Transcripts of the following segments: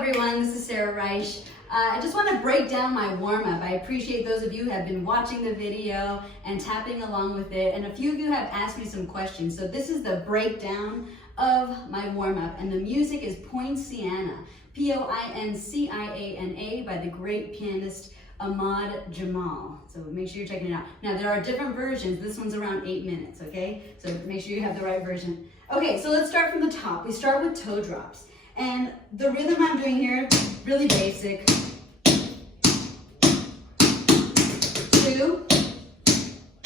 everyone, this is Sarah Reich. I just want to break down my warm-up. I appreciate those of you who have been watching the video and tapping along with it, and a few of you have asked me some questions. So this is the breakdown of my warm-up, and the music is Poinciana, P-O-I-N-C-I-A-N-A, by the great pianist Ahmad Jamal. So make sure you're checking it out. Now there are different versions. This one's around 8 minutes, okay? So make sure you have the right version. Okay, so let's start from the top. We start with toe drops. And the rhythm I'm doing here, really basic. 2.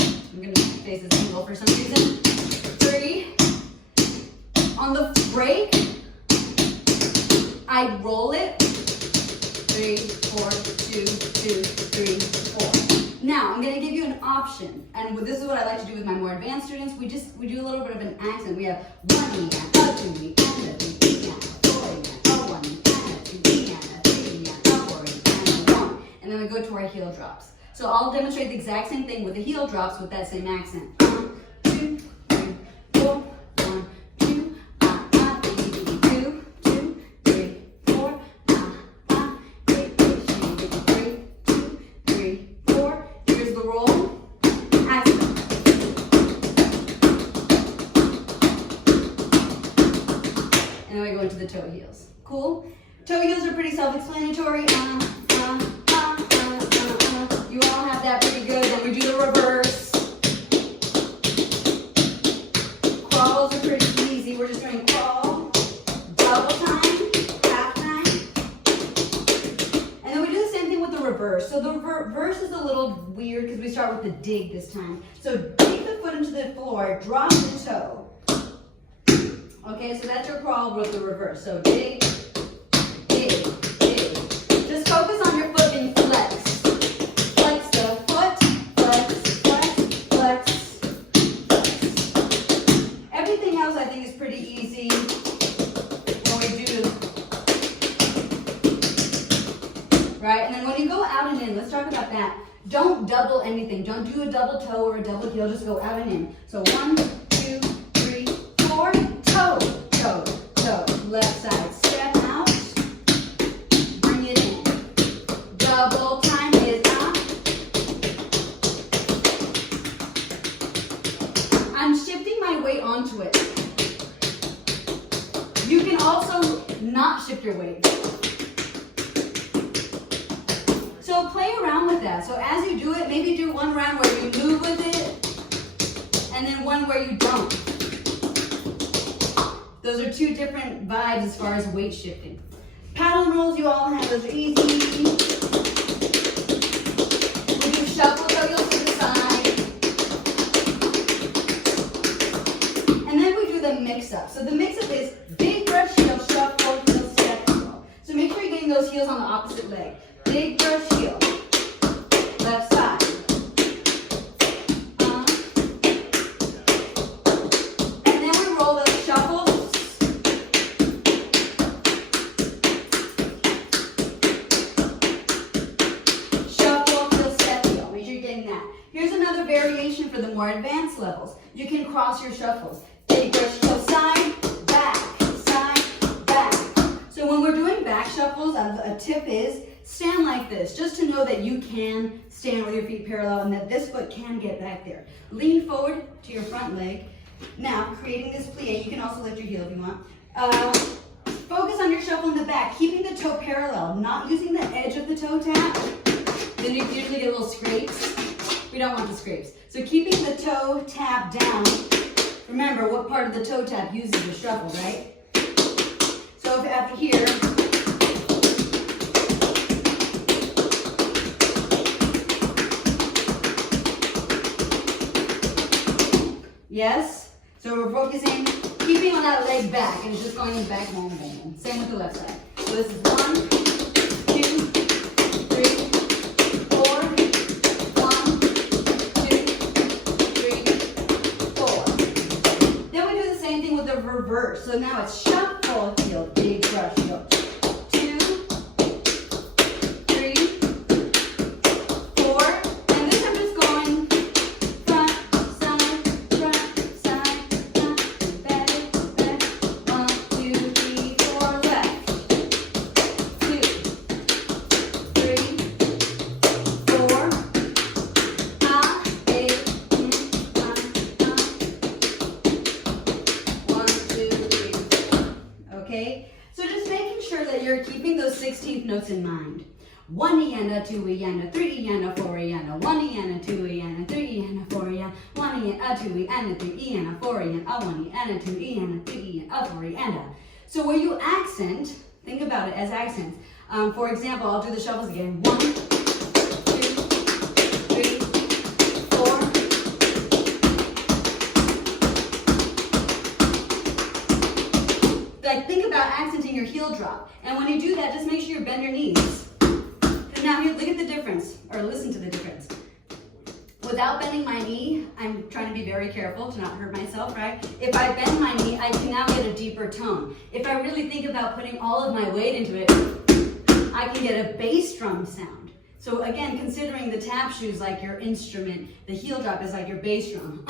I'm gonna face this angle for some reason. 3. On the break, I roll it. 3, 4, 2, 2, 3, 4. Now, I'm gonna give you an option. And this is what I like to do with my more advanced students. We do a little bit of an accent. We have 1 E and a 2 E and a 3 E and a 4 E and a 1 E and a 2 E and a 3 E and a 4 E and a 1. And then we go to our heel drops. So I'll demonstrate the exact same thing with the heel drops with that same accent. 1, 2, 3, 4. 1, 2, 2, 2, 3, 4. 3, 4. Here's the roll. Accent. And then we go into the toe heels. Cool? Toe heels are pretty self-explanatory. You all have that pretty good. Then we do the reverse. Crawls are pretty easy. We're just doing crawl, double time, half time. And then we do the same thing with the reverse. So the reverse is a little weird because we start with the dig this time. So dig the foot into the floor, drop the toe. Okay, so that's your crawl with the reverse. So dig, dig, dig. Just focus on your foot being flexed. Flex the foot, flex, flex, flex, flex. Everything else I think is pretty easy when we do. Right, and then when you go out and in, let's talk about that. Don't double anything. Don't do a double toe or a double heel, just go out and in. So 1, 2, 3, 4, toe, toe, toe, left side, step out, bring it in. Double time is up. I'm shifting my weight onto it. You can also not shift your weight. So play around with that. So as you do it, maybe do one round where you move with it, and then one where you don't. Those are two different vibes as far as weight shifting. Paddle and rolls you all have, those are easy. We do shuffle toe heels to the side. And then we do the mix-up. So the mix-up is big brush heel, shuffle, heel, step, heel. So make sure you're getting those heels on the opposite leg. Big brush heel, left side. And then we roll the shuffle. Shuffle, heel, step, heel. Make sure you're getting that. Here's another variation for the more advanced levels. You can cross your shuffles. Big brush heel, side, back, side, back. So when we're doing back shuffles, a tip is stand like this, just to know that you can stand with your feet parallel and that this foot can get back there. Lean forward to your front leg. Now, creating this plie, you can also lift your heel if you want. Focus on your shuffle in the back, keeping the toe parallel, not using the edge of the toe tap. Then you usually get little scrapes. We don't want the scrapes. So keeping the toe tap down, remember what part of the toe tap uses the shuffle, right? So if after here, yes? So we're focusing, keeping on that leg back, and it's just going back, boom, boom, boom. Same with the left side. So this is 1, 2, 3, 4. 1, 2, 3, 4. Then we do the same thing with the reverse. So now it's shuffle, heel, big brush, heel. 2, 3, 4. And this I'm just going front, side, back, back, 1, 2, 3, 4, left. okay? So just making sure that you're keeping those 16th notes in mind. 1 E and a 2 E and a 3 E and a 4 E and a 1 E and a 2 E and a 3 E and a 4 E and 1 E and a 2 E and a 3 E and a 4 E and a 1 E and a 2 E and a 3 E and a 4 E and a. So where you accent, think about it as accents. For example, I'll do the shuffles again. 1, 2, 3, 4. Like think about accenting your heel drop. And when you do that, just make sure you bend your knees. Now here, look at the difference, or listen to the difference. Without bending my knee, I'm trying to be very careful to not hurt myself, right? If I bend my knee, I can now get a deeper tone. If I really think about putting all of my weight into it, I can get a bass drum sound. So again, considering the tap shoes like your instrument, the heel drop is like your bass drum.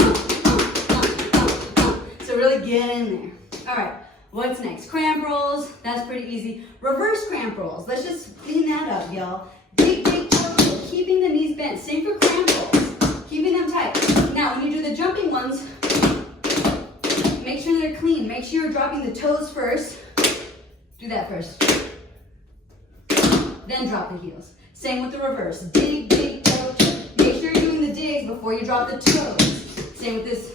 So really get in there. All right. What's next? Cramp rolls, that's pretty easy. Reverse cramp rolls, let's just clean that up, y'all. Big toe, keeping the knees bent. Same for cramp rolls, keeping them tight. Now, when you do the jumping ones, make sure they're clean. Make sure you're dropping the toes first. Do that first. Then drop the heels. Same with the reverse. Dig, toe. Make sure you're doing the digs before you drop the toes. Same with this.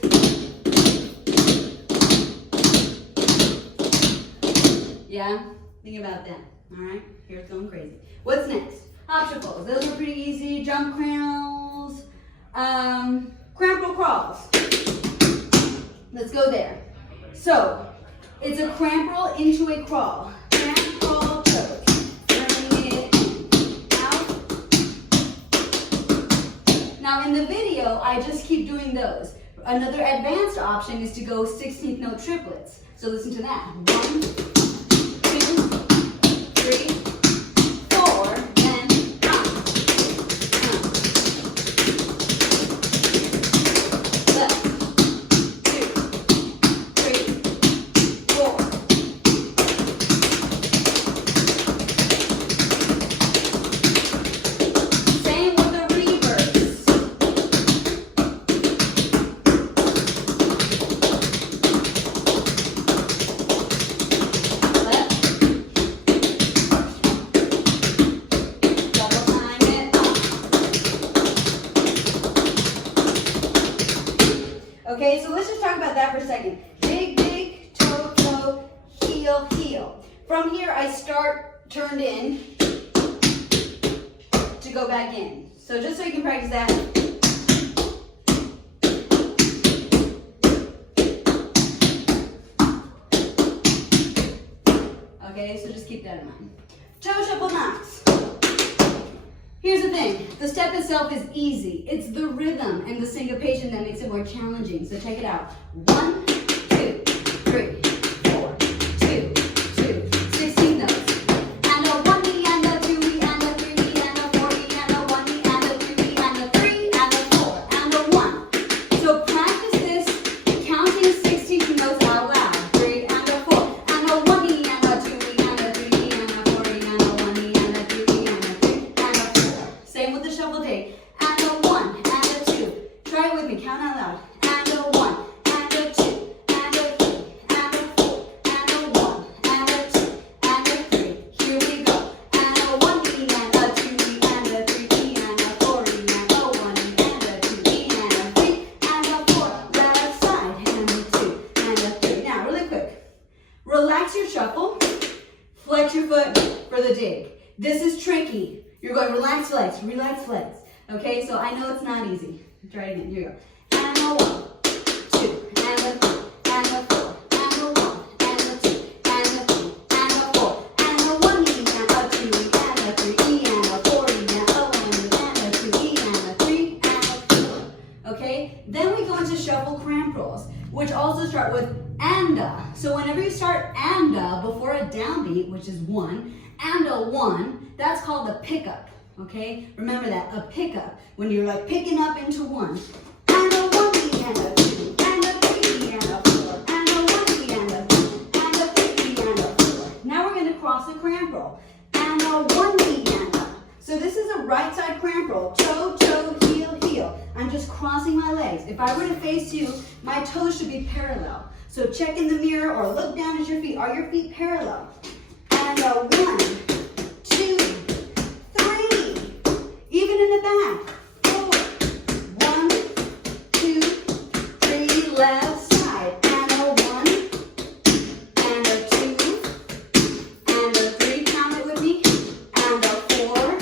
Yeah, think about that. All right, here's going crazy. What's next? Hop shuffles. Those are pretty easy. Jump cramps. Cramp roll crawls. Let's go there. So, it's a cramp roll into a crawl. Cramp roll, toes. Bring it out. Now in the video, I just keep doing those. Another advanced option is to go 16th note triplets. So listen to that. 1, 3, 4, then up. Left, 2, 3, 4. Same with the reverse. Okay, so let's just talk about that for a second. Big, toe, toe, heel, heel. From here, I start turned in to go back in. So just so you can practice that. Okay, so just keep that in mind. Toe shuffle knocks. Here's the thing, the step itself is easy. It's the rhythm and the syncopation that makes it more challenging. So check it out. 1, 2, 3, 4, 2, 2, 16 notes. And a 1 E and a 2 E and a 3 E and a 4 E and a 1 E and a 2 E and a 3 and a 4 and a 1. So practice this counting 16 notes out loud. 3 and a 4 and a 1 E and a 2 E and a 3 E and a 4 E and a 1 E and a 2 E and a 3 and a 4. Same with the shuffle take. And a 1 and a 2. Try it with me. Count out loud. And a 1 and a 2 and a 3 and a 4 and a 1 and a 2 and a 3. Here we go. And a 1 E and a 2 E and a 3 E and a 4 E and a 1 E and a 2 E and a 3 and a 4. Left side and a 2 and a 3. Now, really quick. Relax your shuffle. Flex your foot for the dig. This is tricky. You're going relax legs, relax legs. Okay, so I know it's not easy. Try it again. Here you go. And a 1, 2, and a 3, and a 4, and a 1, and a 2, and a 3, and a 4, and a 1 E and a 2 E and a 3 E and a 4 E and a 1 E and a 2 E and a 3 and a 4. Okay, then we go into shuffle cramp rolls, which also start with and-a. So whenever you start and-a before a downbeat, which is 1, and a 1, that's called a pickup, okay? Remember that, a pickup, when you're like picking up into 1. And a 1 E and a 2, and a 3 E and a 4, and a 1 E and a 2, and a 3 E and a 4. Now we're gonna cross the cramp roll. And a 1 E and a. So this is a right side cramp roll, toe, toe, heel, heel. I'm just crossing my legs. If I were to face you, my toes should be parallel. So check in the mirror or look down at your feet. Are your feet parallel? And a 1, 2, 3. Even in the back. 4, 1, 2, 3. Left side. And a 1, and a 2, and a 3. Count it with me. And a 4,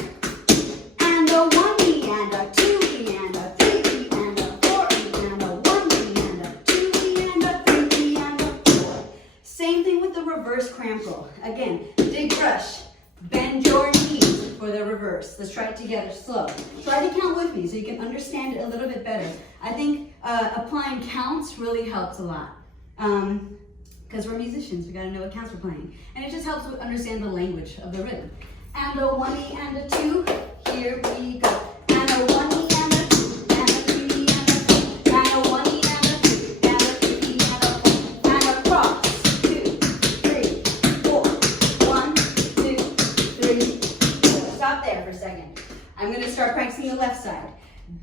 and a 1 E, and a 2 E, and a 3 E, and a 4 E, and a 1 E, and a 2 E, and a 3 E, and a 4. Same thing with the reverse cramp roll. Again, dig brush, bend your knees for the reverse. Let's try it together, slow. Try to count with me so you can understand it a little bit better. I think applying counts really helps a lot. Because we're musicians, we gotta know what counts we're playing. And it just helps with understand the language of the rhythm. And a 1 E and a 2, here we go. And a 1 E and a 2, and a 3 E and a 4, and a 1 E and a 2, and a 3 E and a 4, and a cross. 2, 3, 4, 1, 2, 3, 4. Stop there for a second. I'm gonna start practicing the left side.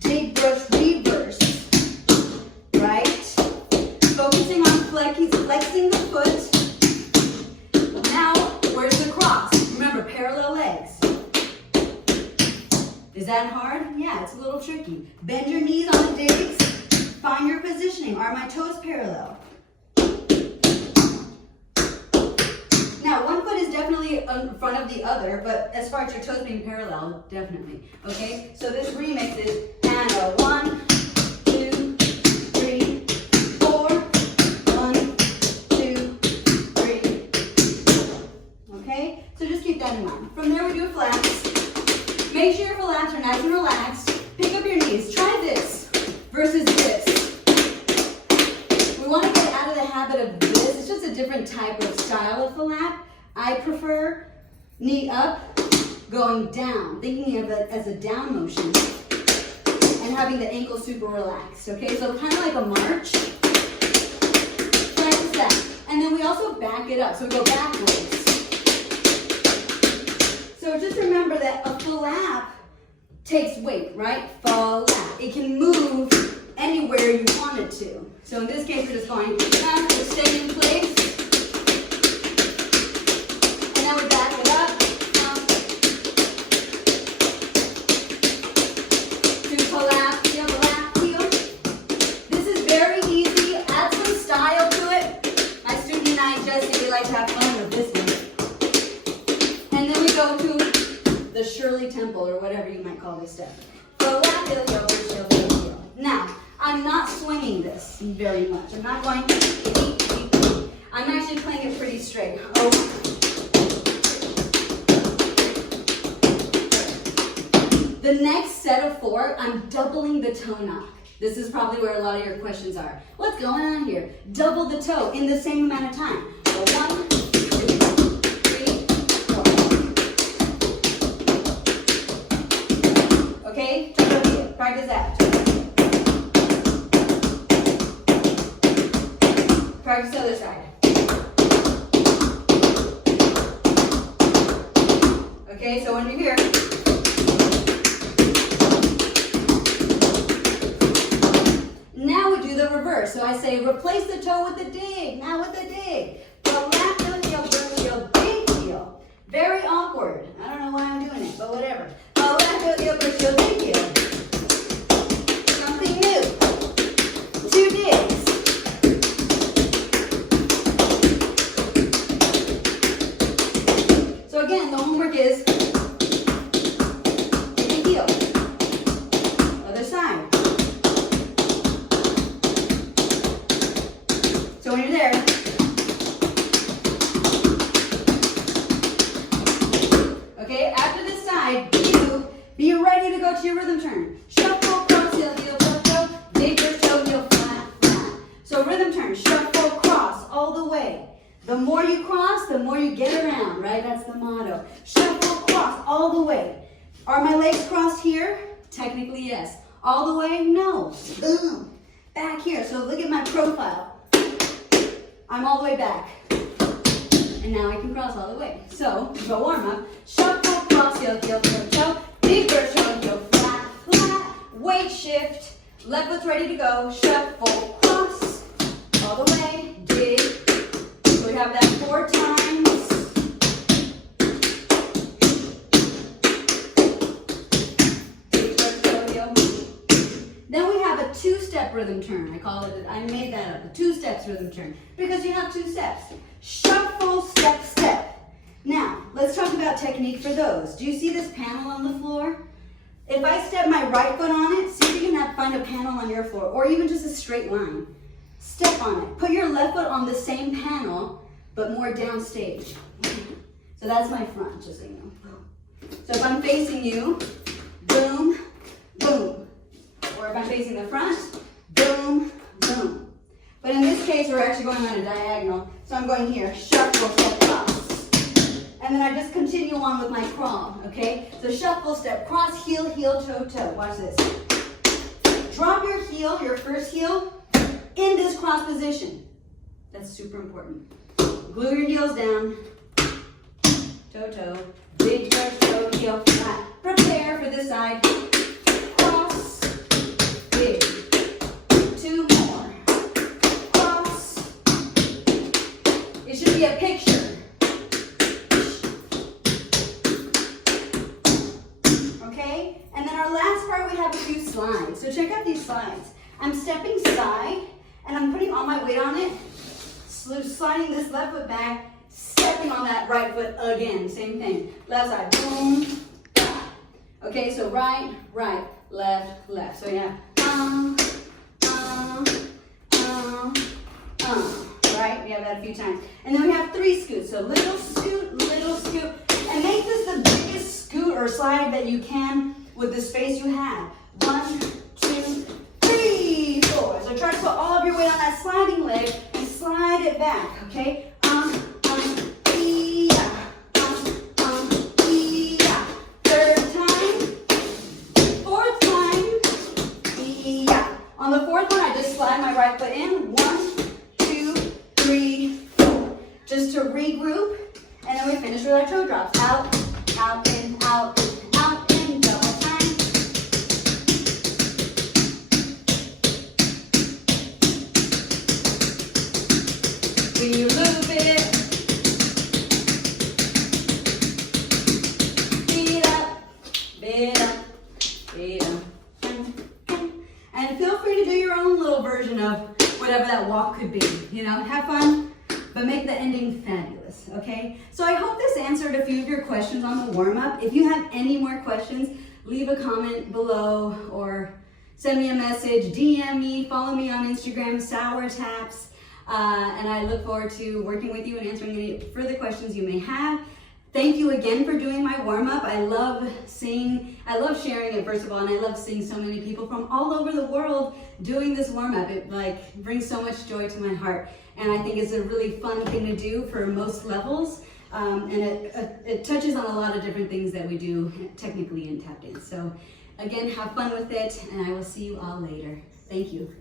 Dig brush reverse, right? Focusing on flexing the foot. Now, where's the cross? Remember, parallel legs. Is that hard? Yeah, it's a little tricky. Bend your knees on the digs. Find your positioning. Are my toes parallel? Now, one foot is definitely in front of the other, but as far as your toes being parallel, definitely. Okay, so this remix is and a 1, 2, 3, 4, 1, 2, 3. Okay, so just keep that in mind. From there, we do flaps. Make sure your lats are nice and relaxed. Pick up your knees. Try this versus this. We want to get out of the habit of this. It's just a different type of style of lap. I prefer knee up, going down, thinking of it as a down motion, and having the ankle super relaxed. Okay, so kind of like a march. Practice that. And then we also back it up. So we go backwards. So just remember that a flap takes weight, right? Flap. It can move anywhere you want it to. So in this case, we're just going down to stay in place. And then we back it up. To flap, heel. This is very easy. Add some style to it. My student and I, Jesse, we like to have fun with this one. And then we go to the Shirley Temple, or whatever you might call this step. Flap, heel, heel. Now, I'm not swinging this very much. I'm not going, I'm actually playing it pretty straight. Oh. The next set of 4, I'm doubling the toe knock. This is probably where a lot of your questions are. What's going on here? Double the toe in the same amount of time. So 1, 2, 3, 4. Okay? Practice that. Practice the other side. Okay, so when you're here, now we do the reverse. So I say replace the toe with the dig. Now with the dig. Flap, heel, dig, heel. Very awkward. I don't know why I'm doing it, but whatever. Flap, heel, dig, heel. Something new. 2 digs. So again, the homework is dig, heel. Other side. So when you're there, okay, after this side, be ready to go to your rhythm turn. Shuffle, cross, heel, toe, dig your toe, heel, flat, flat. So rhythm turn, shuffle, cross, all the way. The more you cross, the more you get around, right? That's the motto. Shuffle, cross, all the way. Are my legs crossed here? Technically, yes. All the way? No. Boom. Back here. So look at my profile. I'm all the way back. And now I can cross all the way. So, go warm up. Shuffle, cross, heel, toe, big bird, heel, flat, flat. Weight shift. Left foot's ready to go. Shuffle, cross, all the way. big. So we have that 4 times. Big touch, toe, heel. Then we have a 2-step rhythm turn. I made that up, a 2 steps rhythm turn, because you have 2 steps. Shuffle, step, step. Now, let's talk about technique for those. Do you see this panel on the floor? If I step my right foot on it, see if you can find a panel on your floor, or even just a straight line. Step on it. Put your left foot on the same panel, but more downstage. So that's my front, just so you know. So if I'm facing you, boom, boom. Or if I'm facing the front, boom, boom. But in this case, we're actually going on a diagonal. So I'm going here, shuffle, step, cross. And then I just continue on with my crawl, okay? So shuffle, step, cross, heel, heel, toe, toe. Watch this. Drop your heel, your first heel, in this cross position. That's super important. Glue your heels down. Toe, toe. Big touch, toe, heel, flat. Prepare for this side. Cross, big. 2 more. Cross. It should be a picture. Okay? And then our last part, we have a few slides. So check out these slides. I'm stepping side, and I'm putting all my weight on it, sliding this left foot back, stepping on that right foot again, same thing. Left side, boom, back. Okay, so right, right, left, left. So yeah, right? We have that a few times. And then we have 3 scoots. So little scoot, and make this the biggest scoot or slide that you can with the space you have. 1, 2, 3, 4. So try to put all of your weight on that sliding leg and slide it back, okay? Third time, 4th time, yeah. On the 4th one, I just slide my right foot in. 1, 2, 3, 4. Just to regroup, and then we finish with our toe drops. Out, out, in, out, in, out, in, double time. We loop it. Feet up, feet up, feet up. And feel free to do your own little version of whatever that walk could be. You know, have fun, but make the ending fabulous, okay? So I hope this answered a few of your questions on the warm-up. If you have any more questions, leave a comment below or send me a message, DM me, follow me on Instagram, Sour Taps. And I look forward to working with you and answering any further questions you may have. Thank you again for doing my warm-up. I love sharing it, first of all, and I love seeing so many people from all over the world doing this warm-up. It brings so much joy to my heart, and I think it's a really fun thing to do for most levels. And it touches on a lot of different things that we do technically in tap dance. So again, have fun with it, and I will see you all later. Thank you.